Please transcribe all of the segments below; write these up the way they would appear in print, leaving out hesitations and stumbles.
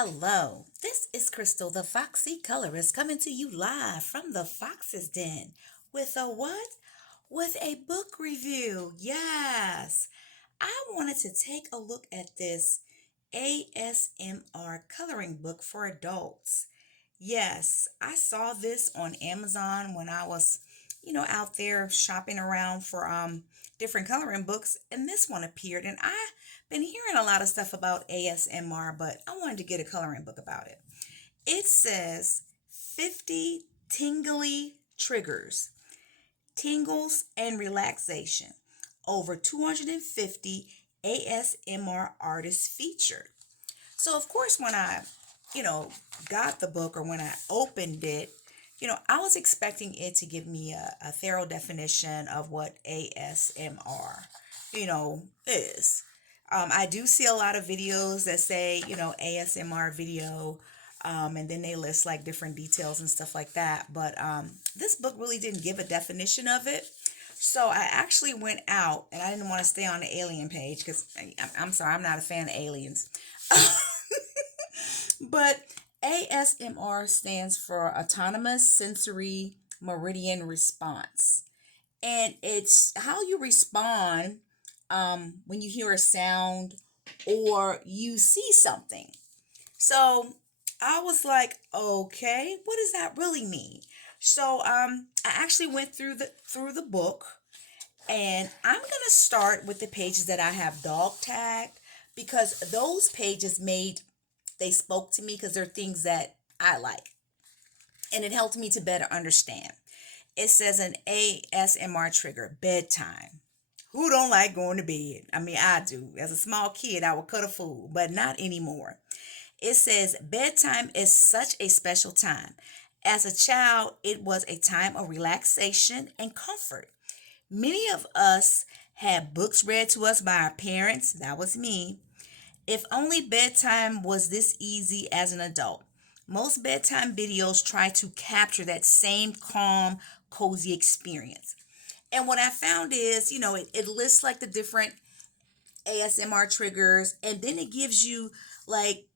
Hello, this is Crystal, the Foxy Colorist, coming to you live from the Fox's Den with a what? With a book review. Yes, I wanted to take a look at this ASMR coloring book for adults. Yes, I saw this on Amazon when I was, out there shopping around for different coloring books, and this one appeared, and I've been hearing a lot of stuff about ASMR, but I wanted to get a coloring book about it. It says 50 tingly triggers, tingles and relaxation. Over 250 ASMR artists featured. So of course when I, you know, got the book or when I opened it, I was expecting it to give me a thorough definition of what ASMR, is. I do see a lot of videos that say, ASMR video, and then they list like different details and stuff like that. But this book really didn't give a definition of it. So I actually went out, and I didn't want to stay on the alien page because I'm sorry, I'm not a fan of aliens. But ASMR stands for Autonomous Sensory Meridian Response. And it's how you respond when you hear a sound or you see something. So I was like, okay, what does that really mean? So I actually went through the book, and I'm gonna start with the pages that I have dog tagged because those pages they spoke to me because they're things that I like, and it helped me to better understand. It says an ASMR trigger, bedtime. Who don't like going to bed? I mean, I do. As a small kid, I would cut a fool, but not anymore. It says bedtime is such a special time. As a child, it was a time of relaxation and comfort. Many of us had books read to us by our parents. That was me. If only bedtime was this easy as an adult. Most bedtime videos try to capture that same calm, cozy experience. And what I found is, it lists like the different ASMR triggers, and then it gives you like,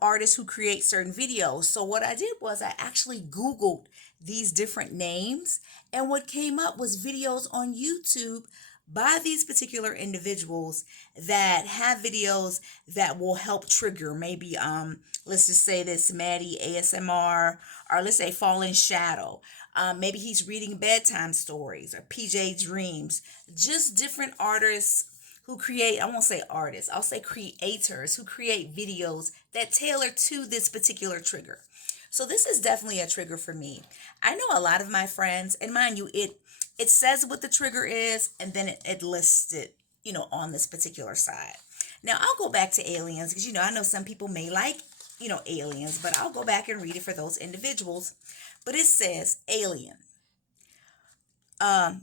artists who create certain videos. So what I did was I actually Googled these different names, and what came up was videos on YouTube by these particular individuals that have videos that will help trigger maybe let's just say this Maddie ASMR, or let's say Fallen Shadow. Maybe he's reading bedtime stories or PJ Dreams. Just different artists who create, I won't say artists, I'll say creators who create videos that tailor to this particular trigger. So this is definitely a trigger for me. I know a lot of my friends, and mind you, it says what the trigger is, and then it lists it, on this particular side. Now I'll go back to aliens because I know some people may like, aliens, but I'll go back and read it for those individuals. But it says alien. Um,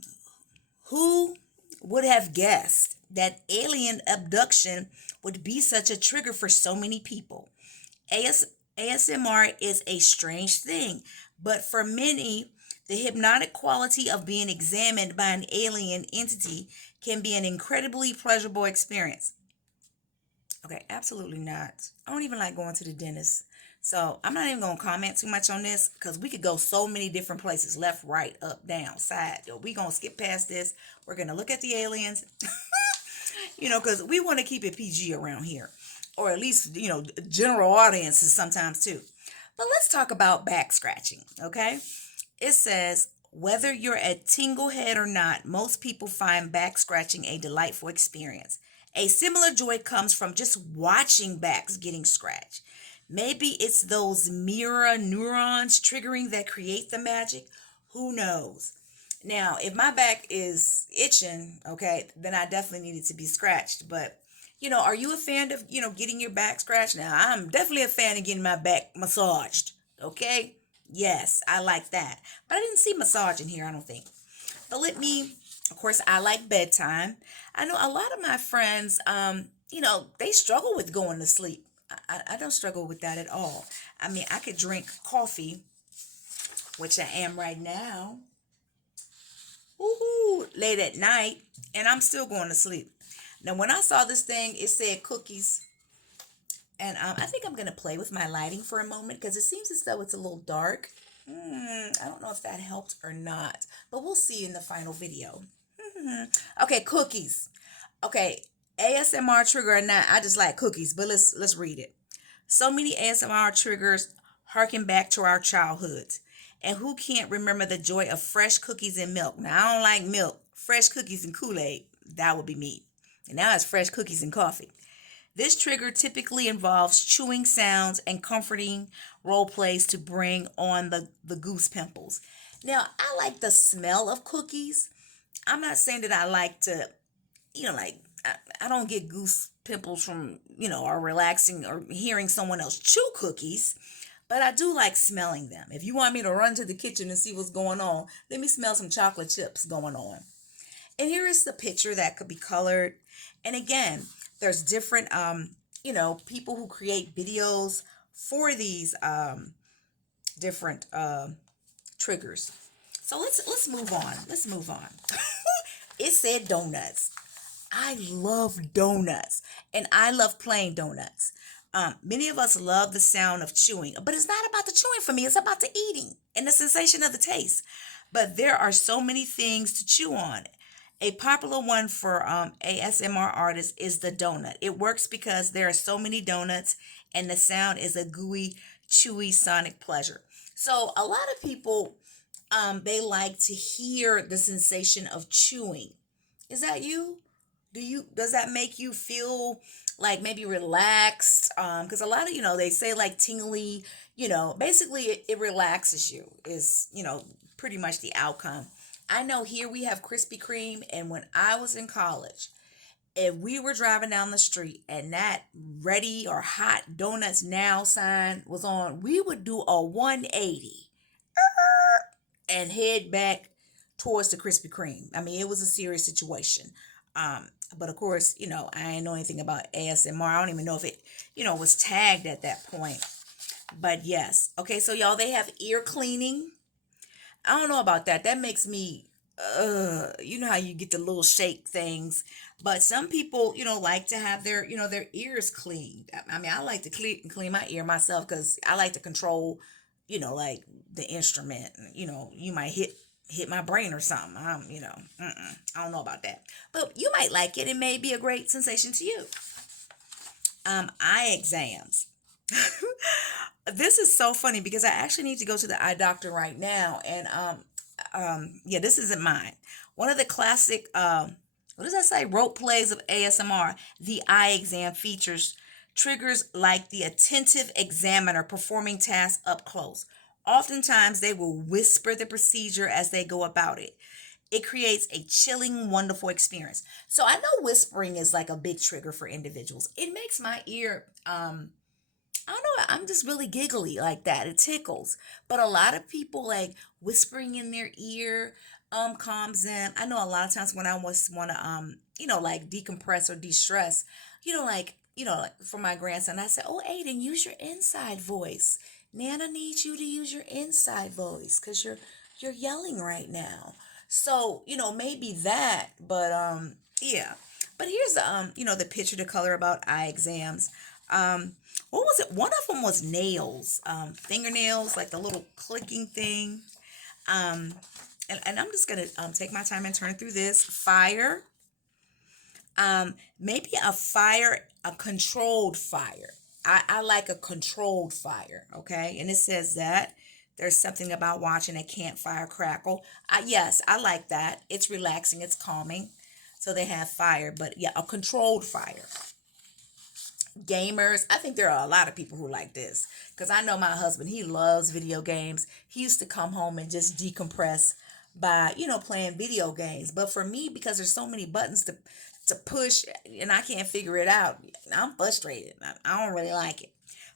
who would have guessed that alien abduction would be such a trigger for so many people? ASMR is a strange thing, but for many, the hypnotic quality of being examined by an alien entity can be an incredibly pleasurable experience. Okay, absolutely not. I don't even like going to the dentist. So I'm not even going to comment too much on this because we could go so many different places, left, right, up, down, side. We're going to skip past this. We're going to look at the aliens, because we want to keep it PG around here. Or at least, general audiences sometimes too. But let's talk about back scratching, okay? It says, whether you're a tingle head or not, most people find back scratching a delightful experience. A similar joy comes from just watching backs getting scratched. Maybe it's those mirror neurons triggering that create the magic. Who knows? Now, if my back is itching, okay, then I definitely need it to be scratched. But, are you a fan of, getting your back scratched? Now, I'm definitely a fan of getting my back massaged, okay? Yes, I like that. But I didn't see massage in here, I don't think. But of course, I like bedtime. I know a lot of my friends, they struggle with going to sleep. I don't struggle with that at all. I mean, I could drink coffee, which I am right now, woohoo, late at night, and I'm still going to sleep. Now, when I saw this thing, it said cookies, And I think I'm going to play with my lighting for a moment because it seems as though it's a little dark. I don't know if that helped or not, but we'll see in the final video. Okay, cookies. Okay, ASMR trigger or not, I just like cookies, but let's read it. So many ASMR triggers harken back to our childhoods. And who can't remember the joy of fresh cookies and milk? Now, I don't like milk. Fresh cookies and Kool-Aid, that would be me. And now it's fresh cookies and coffee. This trigger typically involves chewing sounds and comforting role plays to bring on the goose pimples. Now, I like the smell of cookies. I'm not saying that I like to, I don't get goose pimples from, or relaxing or hearing someone else chew cookies, but I do like smelling them. If you want me to run to the kitchen and see what's going on, let me smell some chocolate chips going on. And here is the picture that could be colored. And again, there's different, people who create videos for these different triggers. So let's move on. Let's move on. It said donuts. I love donuts, and I love plain donuts. Many of us love the sound of chewing, but it's not about the chewing for me. It's about the eating and the sensation of the taste. But there are so many things to chew on. A popular one for ASMR artists is the donut. It works because there are so many donuts and the sound is a gooey, chewy sonic pleasure. So a lot of people, they like to hear the sensation of chewing. Is that you? Does that make you feel like maybe relaxed? Because a lot of, they say like tingly, basically it relaxes you is, pretty much the outcome. I know here we have Krispy Kreme, and when I was in college, if we were driving down the street and that ready or hot donuts now sign was on, we would do a 180 and head back towards the Krispy Kreme. I mean, it was a serious situation. But of course, I didn't know anything about ASMR. I don't even know if it, was tagged at that point. But yes. Okay, so y'all, they have ear cleaning. I don't know about that. That makes me, you know how you get the little shake things. But some people, like to have their, their ears cleaned. I mean, I like to clean my ear myself because I like to control, like the instrument. You might hit my brain or something. I don't know about that. But you might like it. It may be a great sensation to you. Eye exams. This is so funny because I actually need to go to the eye doctor right now. And this isn't mine. One of the classic, what does that say? Rope plays of ASMR. The eye exam features triggers like the attentive examiner performing tasks up close. Oftentimes, they will whisper the procedure as they go about it. It creates a chilling, wonderful experience. So I know whispering is like a big trigger for individuals. It makes my ear, I don't know, I'm just really giggly like that. It tickles. But a lot of people like whispering in their ear calms them. I know a lot of times when I want to, like decompress or de-stress, like for my grandson, I say, oh, Aiden, use your inside voice. Nana needs you to use your inside voice because you're yelling right now. So, maybe that, but yeah. But here's the picture to color about eye exams. What was it? One of them was nails, fingernails, like the little clicking thing. And I'm just gonna take my time and turn through this. Fire. Maybe a controlled fire. I like a controlled fire, okay? And it says that there's something about watching a campfire crackle. Yes, I like that. It's relaxing, it's calming. So they have fire, but yeah, a controlled fire. Gamers, I think there are a lot of people who like this because I know my husband, he loves video games. He used to come home and just decompress by, playing video games. But for me, because there's so many buttons to push and I can't figure it out, I'm frustrated. I don't really like it.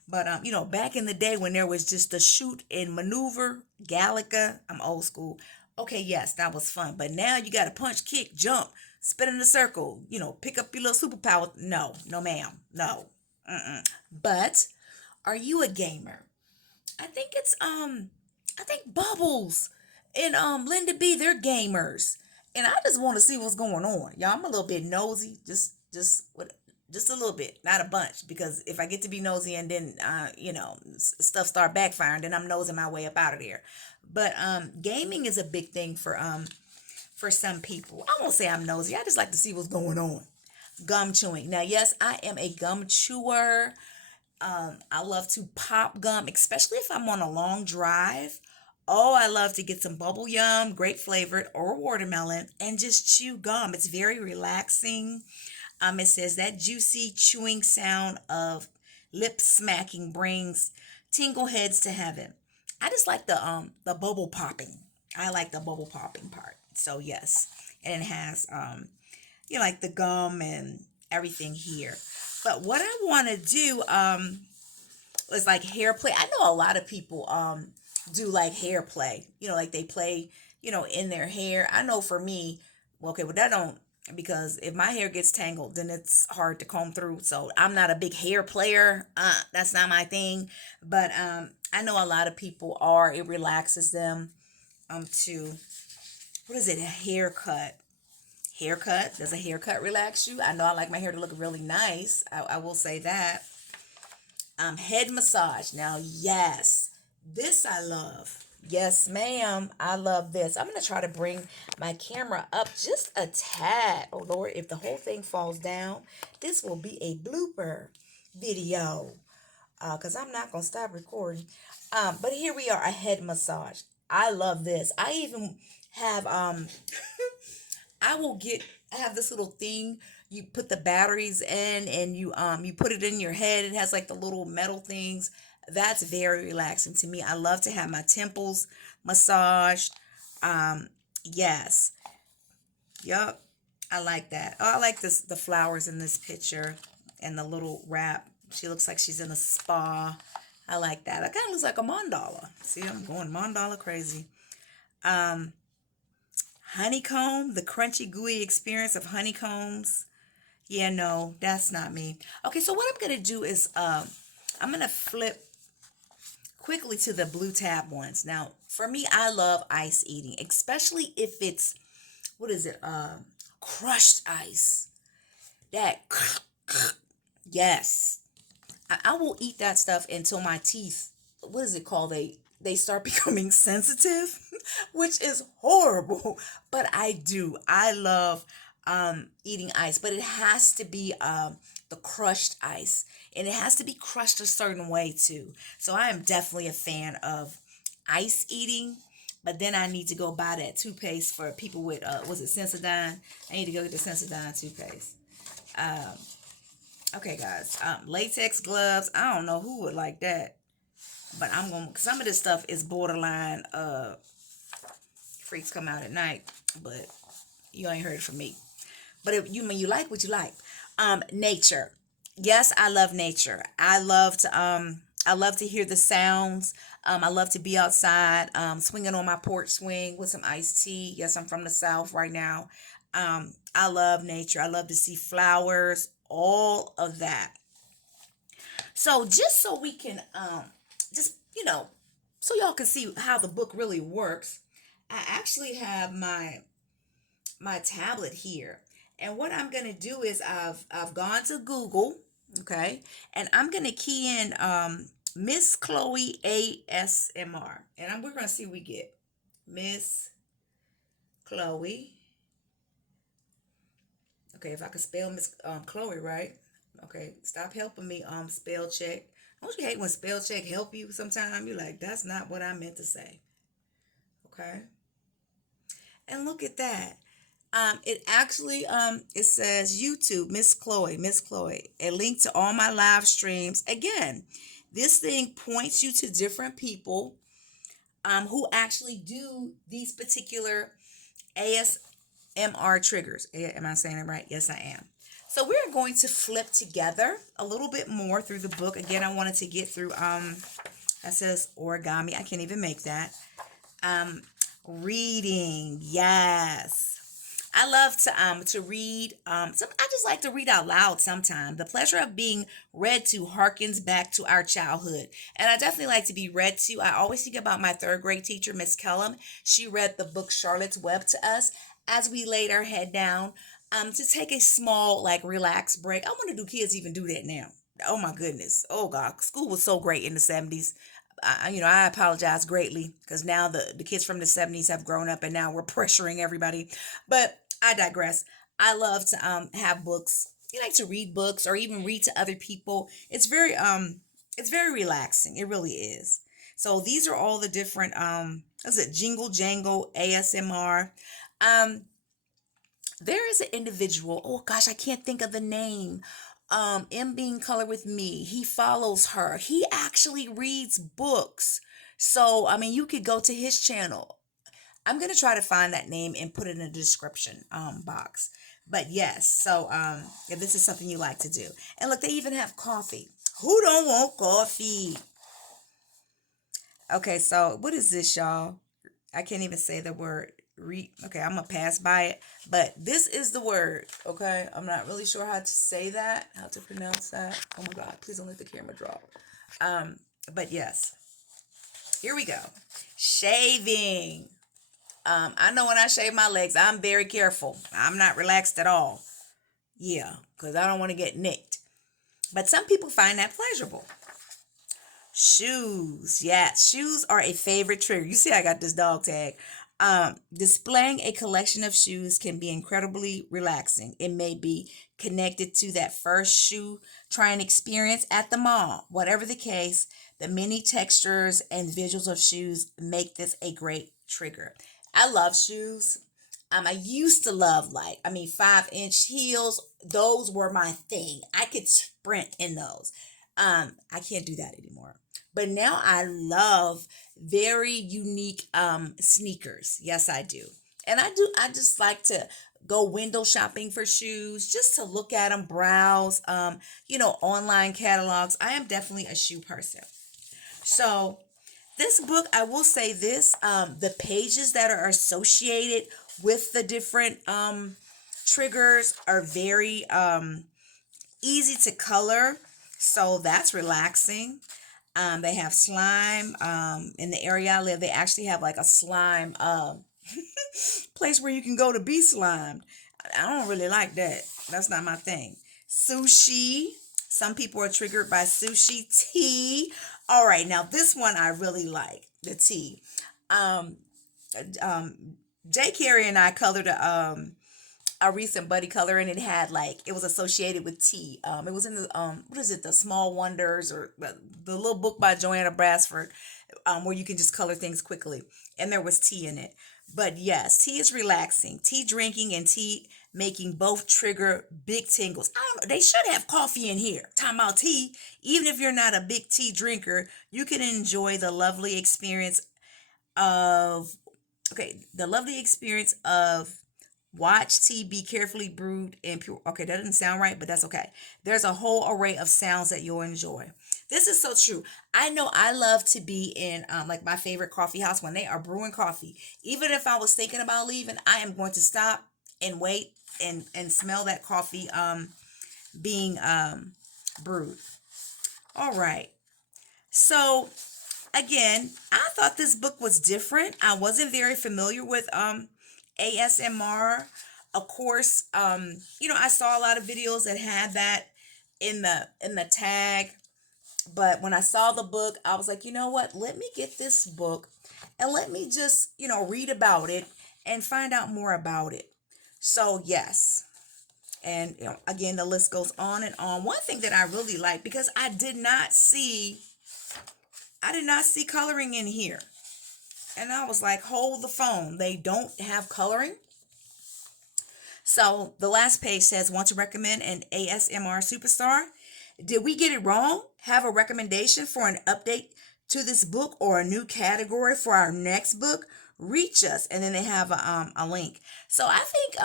But back in the day when there was just the shoot and maneuver, Galaga, I'm old school. Okay, yes, that was fun. But now you got to punch, kick, jump, spin in a circle, pick up your little superpower. No, ma'am, no. But are you a gamer? I think it's I think Bubbles and Linda B, they're gamers. And I just want to see what's going on. Y'all, I'm a little bit nosy. Just what just a little bit, not a bunch, because if I get to be nosy and then stuff start backfiring, then I'm nosing my way up out of there. But gaming is a big thing for some people. I won't say I'm nosy. I just like to see what's going on. Gum chewing. Now, yes, I am a gum chewer. I love to pop gum, especially if I'm on a long drive. Oh, I love to get some bubble yum, grape flavored or watermelon, and just chew gum. It's very relaxing. It says that juicy chewing sound of lip smacking brings tingle heads to heaven. I just like the bubble popping. I like the bubble popping part. So yes, and it has like the gum and everything here. But what I want to do was like hair play. I know a lot of people do like hair play. Like they play, in their hair. I know for me, okay, well that don't, because if my hair gets tangled, then it's hard to comb through. So I'm not a big hair player. That's not my thing. But I know a lot of people are. It relaxes them to, what is it, a haircut. Does a haircut relax you? I know I like my hair to look really nice. I will say that. Head massage. Now, yes, this I love. Yes, ma'am. I love this. I'm going to try to bring my camera up just a tad. Oh, Lord, if the whole thing falls down, this will be a blooper video because I'm not going to stop recording. But here we are, a head massage. I love this. I even have, I have this little thing. You put the batteries in and you put it in your head. It has like the little metal things. That's very relaxing to me. I love to have my temples massaged. Yes. Yup. I like that. Oh, I like the flowers in this picture and the little wrap. She looks like she's in a spa. I like that. It kind of looks like a mandala. See, I'm going mandala crazy. Honeycomb, the crunchy, gooey experience of honeycombs. Yeah, no, that's not me. Okay, so what I'm going to do is I'm going to flip quickly to the blue tab ones. Now, for me, I love ice eating, especially if it's, what is it, crushed ice. That, yes. I will eat that stuff until my teeth, what is it called? They start becoming sensitive, which is horrible. But I do. I love eating ice, but it has to be the crushed ice, and it has to be crushed a certain way too. So I am definitely a fan of ice eating. But then I need to go buy that toothpaste for people with was it Sensodyne? I need to go get the Sensodyne toothpaste. Okay, guys. Latex gloves. I don't know who would like that, but I'm gonna. Some of this stuff is borderline. Freaks come out at night, but you ain't heard it from me. But if you like what you like. Nature. Yes, I love nature. I love to hear the sounds. I love to be outside, swinging on my porch swing with some iced tea. Yes, I'm from the South right now. I love nature. I love to see flowers, all of that. So just so we can, just, so y'all can see how the book really works, I actually have my tablet here. And what I'm going to do is I've gone to Google, okay? And I'm going to key in Miss Chloe ASMR. And we're going to see what we get. Miss Chloe. Okay, if I could spell Miss Chloe right. Okay, stop helping me spell check. Don't you hate when spell check help you sometime? You're like, that's not what I meant to say. Okay? And look at that. It actually it says YouTube, Miss Chloe, a link to all my live streams. Again, this thing points you to different people who actually do these particular ASMR triggers. Am I saying it right? Yes, I am. So we're going to flip together a little bit more through the book. Again, I wanted to get through that says origami. I can't even make that. Reading, yes. I love to read. I just like to read out loud sometimes. The pleasure of being read to harkens back to our childhood. And I definitely like to be read to. I always think about my third grade teacher, Miss Kellum. She read the book Charlotte's Web to us as we laid our head down to take a small, like, relaxed break. I wonder, do kids even do that now? Oh my goodness. Oh God, school was so great in the 70s. I apologize greatly because now the kids from the 70s have grown up and now we're pressuring everybody. But I digress. I love to have books. You like to read books or even read to other people. It's very relaxing. It really is. So these are all the different is it Jingle Jangle ASMR. Um there is an individual, oh gosh, I can't think of the name. M being color with me. He follows her. He actually reads books. So, I mean, you could go to his channel. I'm gonna try to find that name and put it in the description box. But yes, so if this is something you like to do. And look, they even have coffee. Who don't want coffee? Okay, so what is this, y'all? I can't even say the word. Okay, I'm gonna pass by it, but this is the word. Okay, I'm not really sure how to say that, how to pronounce that. Oh my God, please don't let the camera drop. But yes, here we go. Shaving. I know when I shave my legs, I'm very careful. I'm not relaxed at all. Yeah, because I don't want to get nicked. But some people find that pleasurable. Shoes. Yes, shoes are a favorite trigger. You see, I got this dog tag. Displaying a collection of shoes can be incredibly relaxing. It may be connected to that first shoe trying experience at the mall. Whatever the case, the many textures and visuals of shoes make this a great trigger. I love shoes. I used to love 5-inch heels. Those were my thing. I could sprint in those. I can't do that anymore. But now I love very unique sneakers. Yes, I do. And I just like to go window shopping for shoes, just to look at them, browse, online catalogs. I am definitely a shoe person. So this book, I will say this, the pages that are associated with the different triggers are very easy to color. So that's relaxing. They have slime. In the area I live, they actually have like a slime place where you can go to be slimed. I don't really like that. That's not my thing. Sushi. Some people are triggered by sushi. Tea. All right, now this one I really like. The tea. Um, Jay Carey and I colored a recent buddy color, and it was associated with tea. It was in the what is it, the Small Wonders, or the little book by Joanna Brasford, where you can just color things quickly, and there was tea in it. But yes, tea is relaxing. Tea drinking and tea making both trigger big tingles. I don't know, they should have coffee in here. Talking about tea, even if you're not a big tea drinker, you can enjoy the lovely experience of watch tea be carefully brewed and pure. Okay, that doesn't sound right, but that's okay. There's a whole array of sounds that you'll enjoy. This is so true. I know I love to be in like my favorite coffee house when they are brewing coffee. Even if I was thinking about leaving, I am going to stop and wait and smell that coffee being brewed. All right. So again, I thought this book was different. I wasn't very familiar with ASMR. Of course, I saw a lot of videos that had that in the tag, but when I saw the book, I was like, you know what? Let me get this book and let me just, read about it and find out more about it. So, yes. And again, the list goes on and on. One thing that I really like, because I did not see coloring in here. And I was like, hold the phone. They don't have coloring. So the last page says, want to recommend an ASMR superstar? Did we get it wrong? Have a recommendation for an update to this book or a new category for our next book? Reach us. And then they have a link. So I think,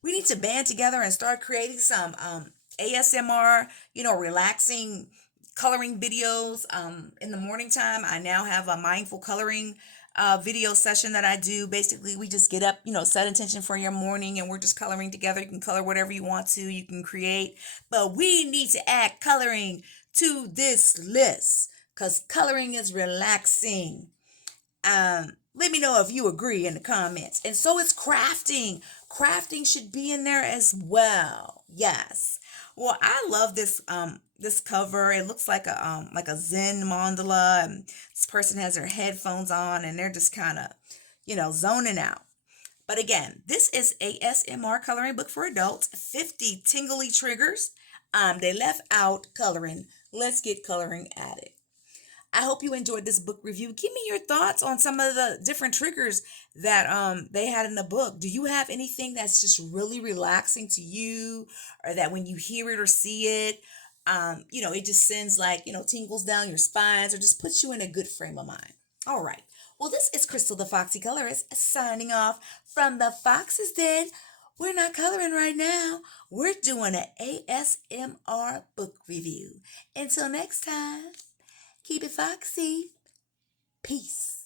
we need to band together and start creating some ASMR, relaxing coloring videos in the morning time. I now have a mindful coloring video session that I do. Basically, we just get up, set intention for your morning, and we're just coloring together. You can color whatever you want to. You can create, but we need to add coloring to this list because coloring is relaxing. Let me know if you agree in the comments. And so is crafting. Crafting should be in there as well. Yes. Well, I love this cover. It looks like a Zen mandala, and this person has their headphones on and they're just kind of, zoning out. But again, this is ASMR coloring book for adults, 50 tingly triggers. They left out coloring. Let's get coloring at it. I hope you enjoyed this book review. Give me your thoughts on some of the different triggers that they had in the book. Do you have anything that's just really relaxing to you, or that when you hear it or see it, it just sends tingles down your spines, or just puts you in a good frame of mind? All right. Well, this is Crystal the Foxy Colorist signing off from the Fox's Den. We're not coloring right now. We're doing an ASMR book review. Until next time, keep it foxy. Peace.